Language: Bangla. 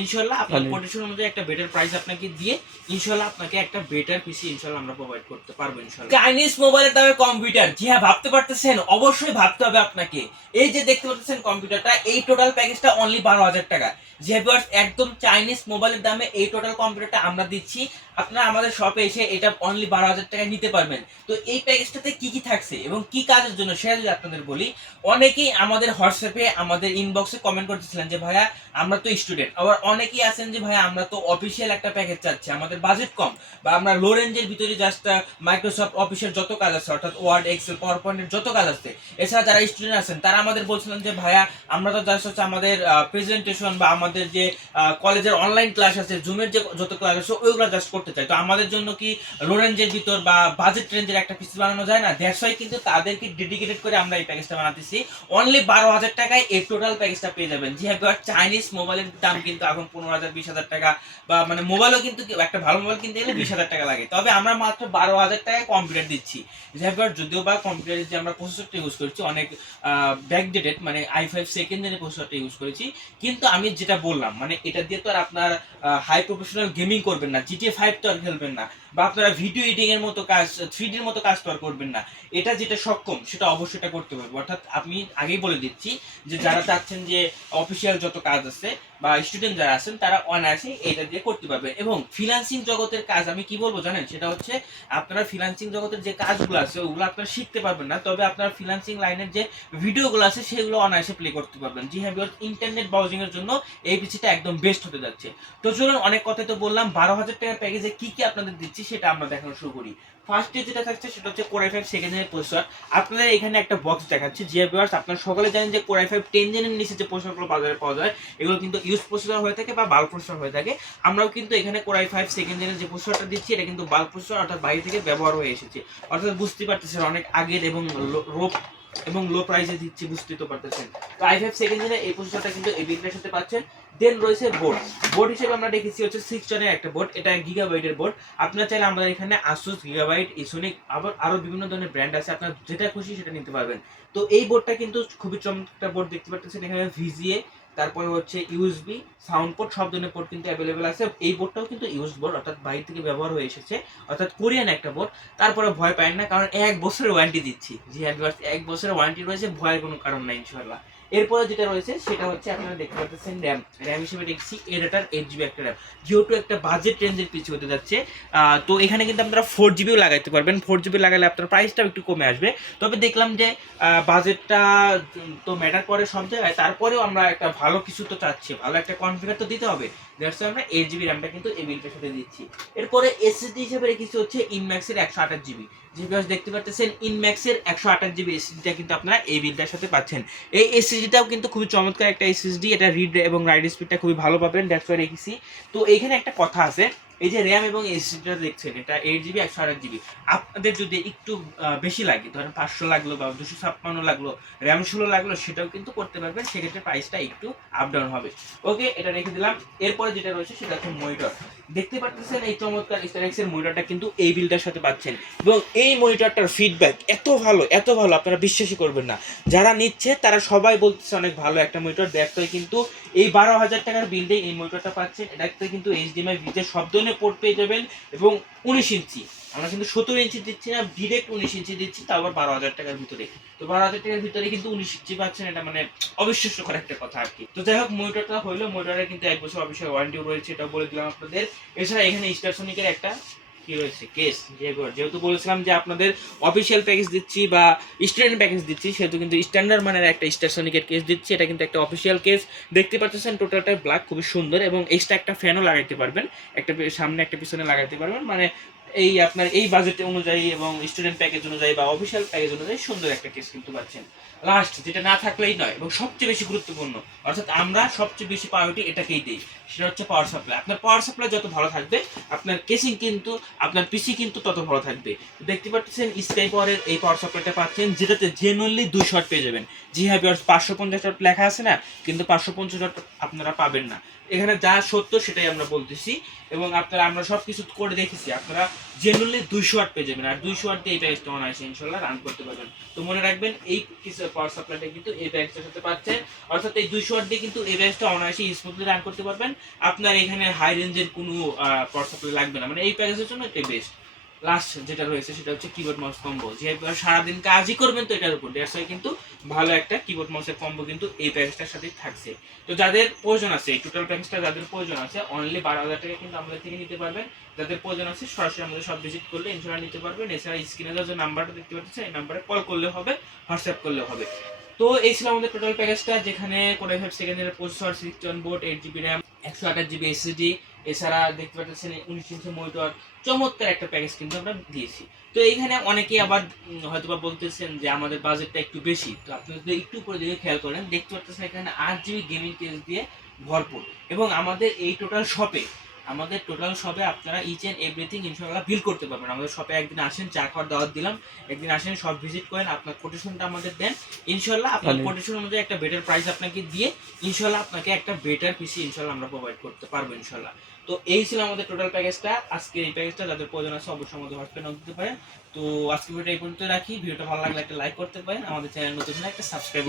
ইনশাআল্লাহ আপনার কোটেশন অনুযায়ী একটা বেটার প্রাইস আপনাকে দিয়ে ইনশাআল্লাহ আপনাকে একটা বেটার পিসি ইনশাআল্লাহ আমরা প্রোভাইড করতে পারবো ইনশাআল্লাহ। চাইনিজ মোবাইলের দামে কম্পিউটার, জি হ্যাঁ ভাবতে পারতেছেন, অবশ্যই ভাবতে হবে আপনাকে। এই যে দেখতে পাচ্ছেন কম্পিউটারটা, এই টোটাল প্যাকেজটা অনলি 12,000 টাকা। যে ভিউয়ার্স একদম চাইনিজ মোবাইলের দামে এই টোটাল কম্পিউটারটা আমরা দিচ্ছি। আপনারা আমাদের শপে এসে এটা অনলি 12,000 টাকায় নিতে পারবেন। তো এই প্যাকেজটাতে কি কি থাকছে এবং কি কাজের জন্য সেটা যদি আপনাদের বলি, অনেকেই আমাদের হোয়াটসঅ্যাপে আমাদের ইনবক্সে কমেন্ট করতেছিলেন যে ভাইয়া আমরা তো স্টুডেন্ট, আবার অনেকেই আছেন যে ভাইয়া আমরা তো অফিসিয়াল একটা প্যাকেজ চাচ্ছি, আমাদের বাজেট কম, বা আমরা লো রেঞ্জের ভিতরে জাস্ট মাইক্রোসফট অফিসের যত কাজ আছে অর্থাৎ ওয়ার্ড এক্সেল পাওয়ার পয়েন্টের যত কাজ আছে। এছাড়া যারা স্টুডেন্ট আছেন তারা আমাদের বলছিলেন যে ভাইয়া আমরা তো জাস্ট হচ্ছে আমাদের প্রেজেন্টেশন বা আমাদের যে কলেজের অনলাইন ক্লাস আছে, জুমের যে যত ক্লাস আছে ওইগুলো জাস্ট করতে চাই, তো আমাদের জন্য কি লো রেঞ্জের ভিতর বা বাজেট রেঞ্জের একটা পিসি বানানো যায় না? দ্যাটস ওয়াই কিন্তু তাদেরকে ডেডিকেটেড করে আমরা এই প্যাকেজটা বানাতেছি। অনলি 12,000 টাকায় এই টোটাল প্যাকেজটা পেয়ে যাবেন। জি হ্যাঁ, চাইনিজ মোবাইলের দাম কিন্তু এখন 15,000 20,000 টাকা, বা মানে মোবাইলও কিন্তু একটা ভালো মোবাইল কিনতে গেলে 20,000 টাকা লাগে, তবে আমরা মাত্র 12,000 টাকায় কম্পিউটার দিচ্ছি। জি হ্যাঁ, যদিও বা কম্পিউটারের যে আমরা প্রসেসরটা ইউজ করছি অনেক ব্যাকডেটেড, মানে i5 সেকেন্ড জেনের প্রসেসরটা ইউজ করেছি, কিন্তু আমি যেটা বললাম মানে এটা দিয়ে তো আর আপনার হাই প্রফেশনাল গেমিং করবেন না, GTA 5 তো আর খেলবেন না, বা আপনারা ভিডিও এডিটিং এর মতো কাজ 3D এর মতো কাজ তো আর করবেন না। এটা যেটা সক্ষম সেটা অবশ্যই এটা করতে পারবে। অর্থাৎ আমি আগেই বলে দিচ্ছি যে যারা চাচ্ছেন যে অফিসিয়াল যত কাজ আছে বা স্টুডেন্ট যারা আছেন তারা অনায়াসে এটা দিয়ে করতে পারবে। এবং ফ্রিল্যান্সিং জগতের কাজ আমি কি বলবো জানেন, সেটা হচ্ছে আপনারা ফ্রিল্যান্সিং জগতের যে কাজগুলো আছে ওগুলো আপনারা শিখতে পারবেন না, তবে আপনারা ফ্রিল্যান্সিং লাইনের যে ভিডিওগুলো আছে সেগুলো অনায়াসে প্লে করতে পারবেন। জি হ্যাঁ, ইন্টারনেট ব্রাউজিং এর জন্য এই পিসিটা একদম বেস্ট হতে যাচ্ছে। তো চলুন, অনেক কথাই তো বললাম, 12,000 টাকার প্যাকেজে কি কি আপনাদের দিচ্ছি সেটা আমরা দেখানো শুরু করি। ফার্স্টে যেটা থাকছে সেটা হচ্ছে Core i5 সেকেন্ড জেনের প্রসেসর। আপনাদের এখানে একটা বক্স দেখাচ্ছি। যে ভিউয়ার্স আপনারা সকলে জানেন যে Core i5 10 জেনের নিচে যে প্রসেসরগুলো বাজারে পাওয়া যায় এগুলো কিন্তু ইউজ প্রসেসর হয়ে থাকে বা বাল্ক প্রসেসর হয়ে থাকে। আমরাও কিন্তু এখানে Core i5 সেকেন্ড জেনের যে প্রসেসরটা দিচ্ছি এটা কিন্তু বাল্ক প্রসেসর, অর্থাৎ বাইরে থেকে ব্যবহার হয়ে এসেছে, অর্থাৎ বুঝতে পারতেছেন অনেক আগের এবং লো প্রাইসে দিচ্ছি, বুঝতে তো পারতেছেন। তো i5 সেকেন্ড জেনের এই প্রসেসরটা কিন্তু এই বিল্ডের সাথে পাচ্ছেন। দেন রয়েছে বোর্ড হিসেবে আমরা দেখেছি হচ্ছে 6 জনের একটা বোর্ড, এটা গিগাবাইটের বোর্ড। আপনারা চাইলে আমাদের এখানে আসুস, গিগাবাইট, ইসোনিক, আবার আরো বিভিন্ন ধরনের ব্র্যান্ড আছে, আপনারা যেটা খুশি সেটা নিতে পারবেন। তো এই বোর্ডটা কিন্তু খুবই চমৎকার বোর্ড, দেখতে পাচ্ছেন এখানে ভিজিএ, তারপরে হচ্ছে ইউএসবি, সাউন্ড পোর্ট, সব ধরনের পোর্ট কিন্তু অ্যাভেলেবেল আছে। এই বোর্ডটাও কিন্তু ইউজ বোর্ড, অর্থাৎ বাইরে থেকে ব্যবহার হয়ে এসেছে, অর্থাৎ কোরিয়ান একটা বোর্ড। তারপরে ভয় পায় না, কারণ 1 বছরের ওয়ারেন্টি দিচ্ছি। জি হ্যাঁ, 1 বছরের ওয়ারেন্টি রয়েছে, ভয়ের কোনো কারণ নাই ইনশাআল্লাহ। এরপরে যেটা রয়েছে সেটা হচ্ছে আপনারা দেখতে পাচ্ছেন র্যাম হিসেবে দেখছি এটার 8 জিবি একটা র্যাম, যেহেতু একটা বাজেট রেঞ্জের পিছু হতে যাচ্ছে। তো এখানে কিন্তু আপনারা 4 জিবিও লাগাইতে পারবেন। 4 জিবি লাগালে আপনার প্রাইসটাও একটু কমে আসবে। তবে দেখলাম যে বাজেটটা তো ম্যাটার করে সব জায়গায়, তারপরেও আমরা একটা ভালো কিছু তো চাচ্ছি, ভালো একটা কনফিগার তো দিতে হবে। দ্যাটস আমরা 8 জিবি র্যামটা কিন্তু এই বিলটার সাথে দিচ্ছি। এরপরে এসএসডি হিসেবে রেখেছি হচ্ছে ইনম্যাক্সের 128 জিবি। যে দেখতে পাচ্ছেন ইনম্যাক্সের 128 জিবি এসএসডিটা কিন্তু আপনারা এই বিলটার সাথে পাচ্ছেন। এই এসএসডিটাও কিন্তু খুবই চমৎকার একটা এসএসডি, এটা রিড এবং রাইট স্পিডটা খুবই ভালো পাবেন, দ্যাটস ওয়াই রেখেছি। তো এইখানে একটা কথা আছে, এই যে র্যাম এবং এসএসডিটা দেখছেন এটা 8 জিবি 128 জিবি, আপনাদের যদি একটু বেশি লাগে, ধরেন 500 লাগলো বা 256 লাগলো, র্যাম 16 লাগলো, সেটাও কিন্তু করতে পারবেন, সেক্ষেত্রে প্রাইসটা একটু আপ ডাউন হবে। ওকে, এটা রেখে দিলাম। এরপরে যেটা রয়েছে সেটা হচ্ছে মনিটর। দেখতে পাচ্ছেন এই চমৎকার স্টারএক্স এর মনিটরটা কিন্তু এই বিলটার সাথে পাচ্ছেন, এবং এই মনিটরটার ফিডব্যাক এত ভালো আপনারা বিশ্বাসই করবেন না। যারা নিচ্ছে তারা সবাই বলতেছে অনেক ভালো একটা মনিটর। দেখতে কিন্তু এই 12,000 টাকার বিল্ডে এই মনিটরটা পাচ্ছেন। এটাতে কিন্তু এইচডিএমআই ভিজে সব ধরনের পোর্ট পেয়ে যাবেন, এবং 19 ইঞ্চি, আমরা কিন্তু 17 ইঞ্চি দিচ্ছি না, ডিরেক্ট 19 ইঞ্চি দিচ্ছি, তাও আবার 12,000 টাকার ভিতরে। তো 12,000 টাকার ভিতরে কিন্তু 19 ইঞ্চি পাচ্ছেন, এটা মানে অবিশ্বাস্যকর একটা কথা আর কি। তো যাই হোক, মনিটরটা হইলো, মনিটরের কিন্তু 1 বছর অফিসিয়াল ওয়ারেন্টিও রয়েছে, এটাও বলে দিলাম আপনাদের। এছাড়া এখানে স্টারসনিকের একটা কি রয়েছে কেস, যেহেতু বলেছিলাম যে আপনাদের অফিসিয়াল প্যাকেজ দিচ্ছি বা স্টুডেন্ট প্যাকেজ দিচ্ছি, সেহেতু কিন্তু স্ট্যান্ডার্ড মানের একটা স্টারসনিকের কেস দিচ্ছি। এটা কিন্তু একটা অফিসিয়াল কেস, দেখতে পাচ্ছেন টোটালটা ব্ল্যাক, খুবই সুন্দর, এবং এক্সট্রা একটা ফ্যানও লাগাইতে পারবেন, একটা সামনে একটা পিছনে লাগাইতে পারবেন। মানে এই আপনার এই বাজেট অনুযায়ী এবং স্টুডেন্ট প্যাকেজ অনুযায়ী বা অফিসিয়াল প্যাকেজ অনুযায়ী সুন্দর একটা কেস কিন্তু পাচ্ছেন। লাস্ট যেটা না থাকলেই নয় এবং সবচেয়ে বেশি গুরুত্বপূর্ণ, অর্থাৎ আমরা সবচেয়ে বেশি প্রায়োরিটি এটাকেই দিই, সেটা হচ্ছে পাওয়ার সাপ্লাই। আপনার পাওয়ার সাপ্লাই যত ভালো থাকবে আপনার কেসিং কিন্তু, আপনার পিসি কিন্তু তত ভালো থাকবে। দেখতে পাচ্ছেন স্কাই পাওয়ারের এই পাওয়ার সাপ্লাইটা পাচ্ছেন, যেটাতে জেনুইনলি 2 শট পেয়ে যাবেন। জি হ্যাঁ, 550 ওয়াট লেখা আছে না, কিন্তু 550 ওয়াট আপনারা পাবেন না। এখানে যা সত্য সেটাই আমরা বলতেছি, এবং আপনারা আমরা সবকিছু করে দেখেছি, আপনারা জেনুইনলি 200 ওয়াট পেয়ে যাবেন, আর 200 ওয়াট দিয়ে এই প্যাকেজটা অনায়াসে ইনশাল্লাহ রান করতে পারবেন। তো মনে রাখবেন এই কিছু পাওয়ার সাপ্লাইটা কিন্তু এই প্যাকেজটার সাথে পাচ্ছেন, অর্থাৎ এই 200 ওয়াট দিয়ে কিন্তু এই প্যাকেজটা অনায়াসে স্মুথলি রান করতে পারবেন। আপনার এখানে হাই রেঞ্জের কোনো পাওয়ার সাপ্লাই লাগবে না, মানে এই প্যাকেজের জন্য এটাই বেস্ট। লাস্ট যেটা রয়েছে সেটা হচ্ছে কিবোর্ড মাউস কম্বো, যে সারাদিন কাজই করবেন তো এটার উপর, দ্যাটস ওয়াই কিন্তু ভালো একটা কিবোর্ড মাউসের কম্বো কিন্তু এই প্যাকেজটার সাথে থাকছে। তো যাদের প্রয়োজন আছে এই টোটাল প্যাকেজটা, যাদের প্রয়োজন আছে অনলি 12,000 টাকা কিন্তু আমাদের থেকে নিতে পারবেন। যাদের প্রয়োজন আছে সরাসরি আমাদের সব ভিজিট করলে ইনশাল্লাহ নিতে পারবেন। এছাড়া স্ক্রিনে যে নাম্বারটা দেখতে পাচ্ছেন এই নাম্বারে কল করলে হবে, হোয়াটসঅ্যাপ করলে হবে। তো এই ছিল আমাদের টোটাল প্যাকেজটা, যেখানে কোরাই 5 সেকেন্ডের processor, 61 board, 8 GB RAM, 128 GB SSD, এছাড়া দেখতে পাচ্ছেন 19 ইঞ্চি মনিটর, চমৎকার একটা প্যাকেজ কিন্তু আমরা দিয়েছি। তো এইখানে অনেকেই আবার হয়তোবা বলতেছেন যে আমাদের বাজেটটা একটু বেশি, তো আপনি যদি একটু উপরে দিকে খেয়াল করেন দেখতে পাচ্ছেন এখানে 8 জিবি গেমিং কেস দিয়ে ভরপুর, এবং আমাদের এই টোটাল শপে আপনারা ইচ এন্ড এভরিথিং ইনশাআল্লাহ বিল করতে পারবেন। আমাদের শপে একদিন আসেন, চা খাওয়ার দাওয়াত দিলাম, একদিন আসেন, সব ভিজিট করেন, আপনার কোটেশনটা আমাদের দেন, ইনশাআল্লাহ আপনার কোটেশন অনুযায়ী একটা বেটার প্রাইস আপনাকে দিয়ে ইনশাআল্লাহ আপনাকে একটা বেটার পিসি ইনশাআল্লাহ আমরা প্রোভাইড করতে পারবো ইনশাআল্লাহ। তো এই ছিল আমাদের টোটাল প্যাকেজটা। আজকে এই প্যাকেজটা যাদের প্রয়োজন আছে অবশ্যই আমাদের হোয়াটসঅ্যাপে নক দিতে পারেন। তো আজকে ভিডিওটা এই পর্যন্ত রাখি। ভিডিওটা ভালো লাগলে একটা লাইক করতে পারেন, আমাদের চ্যানেল নতুন হলে একটা সাবস্ক্রাইব